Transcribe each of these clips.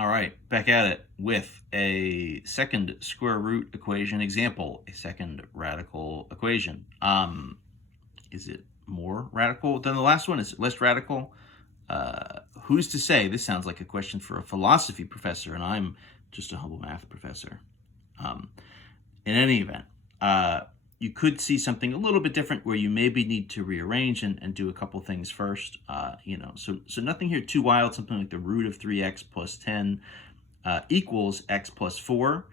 All right, back at it with a second square root equation example, a second radical equation. Is it more radical than the last one? Is it less radical? Who's to say? This sounds like a question for a philosophy professor, and I'm just a humble math professor. Um, in any event, you could see something a little bit different where you maybe need to rearrange and do a couple things first. So nothing here too wild. Something like the root of 3x plus 10 equals x plus 4.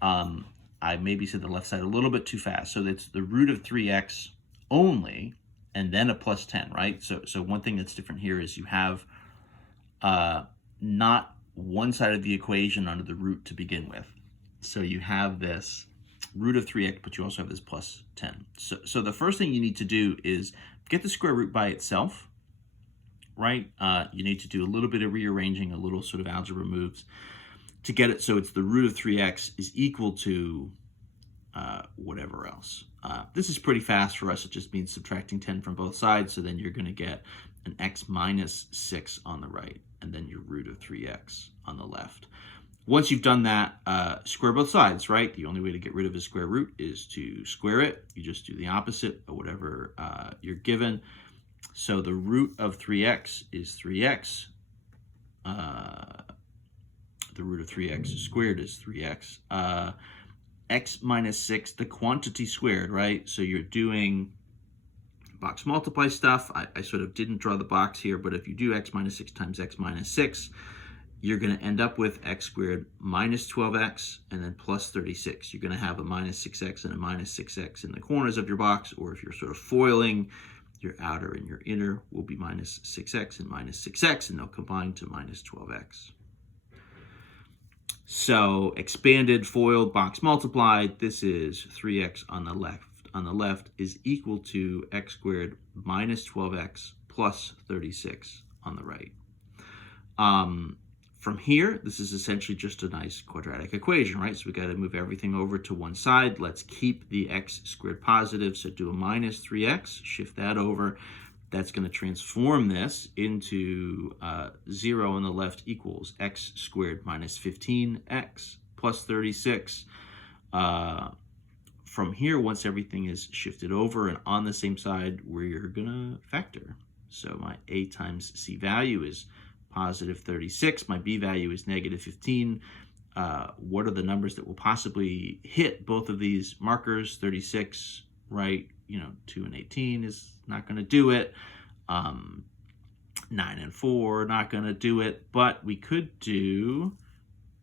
I maybe said the left side a little bit too fast. So that's the root of 3x only, and then a plus 10, right? So one thing that's different here is you have not one side of the equation under the root to begin with. So you have this root of 3x, but you also have this plus 10. So the first thing you need to do is get the square root by itself, right? You need to do a little bit of rearranging, a little sort of algebra moves to get it so it's the root of 3x is equal to whatever else. This is pretty fast for us. It just means subtracting 10 from both sides. So then you're going to get an x minus 6 on the right, and then your root of 3x on the left. Once you've done that, square both sides, right? The only way to get rid of a square root is to square it. You just do the opposite of whatever you're given. So the root of 3x is 3x. The root of 3x squared is 3x. X minus 6, the quantity squared, right? So you're doing box multiply stuff. I sort of didn't draw the box here, but if you do x minus 6 times x minus 6, you're going to end up with x squared minus 12x and then plus 36. You're going to have a minus 6x and a minus 6x in the corners of your box, or if you're sort of foiling, your outer and your inner will be minus 6x and minus 6x, and they'll combine to minus 12x. So expanded, foiled, box multiplied, this is 3x on the left is equal to x squared minus 12x plus 36 on the right. From here, this is essentially just a nice quadratic equation, right? So we got to move everything over to one side. Let's keep the x squared positive, so do a minus 3x, shift that over. That's going to transform this into 0 on the left equals x squared minus 15x plus 36. From here, once everything is shifted over and on the same side, we're going to factor. So my a times c value is positive 36. My b value is negative 15. What are the numbers that will possibly hit both of these markers? 36, right? 2 and 18 is not going to do it. 9 and 4, not going to do it. But we could do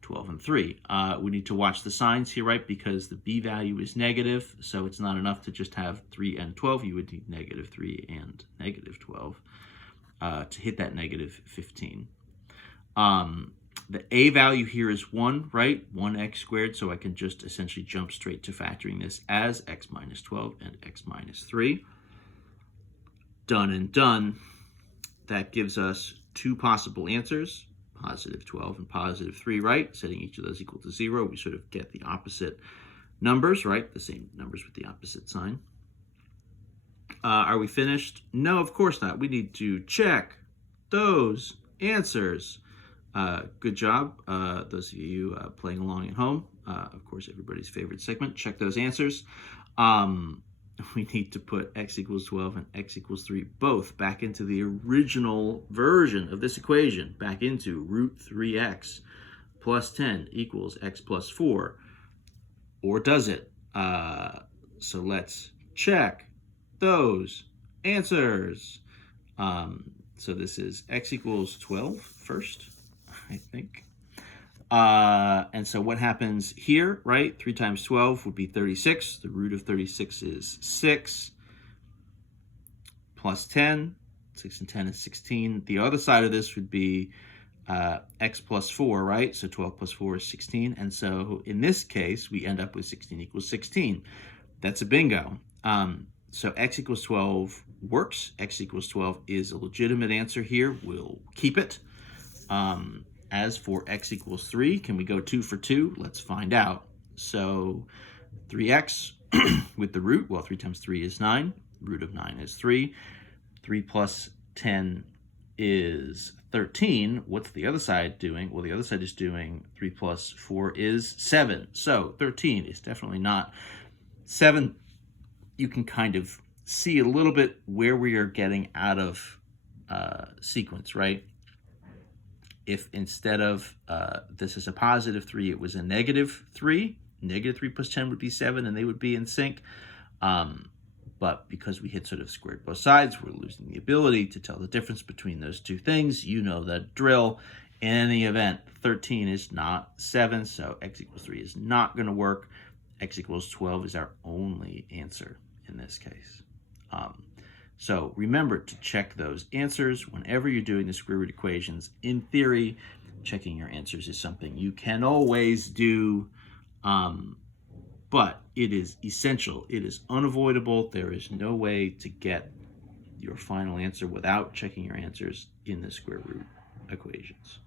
12 and 3. We need to watch the signs here, right? Because the b value is negative, so it's not enough to just have 3 and 12. You would need negative 3 and negative 12 to hit that negative 15. The a value here is 1, right? 1x squared, so I can just essentially jump straight to factoring this as x minus 12 and x minus 3. Done and done. That gives us two possible answers, positive 12 and positive 3, right? Setting each of those equal to 0, we sort of get the opposite numbers, right? The same numbers with the opposite sign. Are we finished? No, of course not. We need to check those answers. Good job, those of you playing along at home. Of course, everybody's favorite segment, check those answers. We need to put x equals 12 and x equals 3 both back into the original version of this equation, back into root 3x plus 10 equals x plus 4. Or does it? So let's check those answers. So this is x equals 12 first, I think. And so what happens here, right? 3 times 12 would be 36. The root of 36 is 6 plus 10. 6 and 10 is 16. The other side of this would be x plus 4, right? So 12 plus 4 is 16. And so in this case, we end up with 16 equals 16. That's a bingo. So x equals 12 works. X equals 12 is a legitimate answer here. We'll keep it. As for x equals 3, can we go 2 for 2? Let's find out. So 3x with the root, well, 3 times 3 is 9. Root of 9 is 3. 3 plus 10 is 13. What's the other side doing? Well, the other side is doing 3 plus 4 is 7. So 13 is definitely not 7. You can kind of see a little bit where we are getting out of sequence, right? If instead of this is a positive 3, it was a negative 3, negative 3 plus 10 would be 7, and they would be in sync. But because we had sort of squared both sides, we're losing the ability to tell the difference between those two things. You know that drill. In any event, 13 is not 7, so x equals 3 is not going to work. X equals 12 is our only answer in this case. So remember to check those answers whenever you're doing the square root equations. In theory, checking your answers is something you can always do, but it is essential. It is unavoidable. There is no way to get your final answer without checking your answers in the square root equations.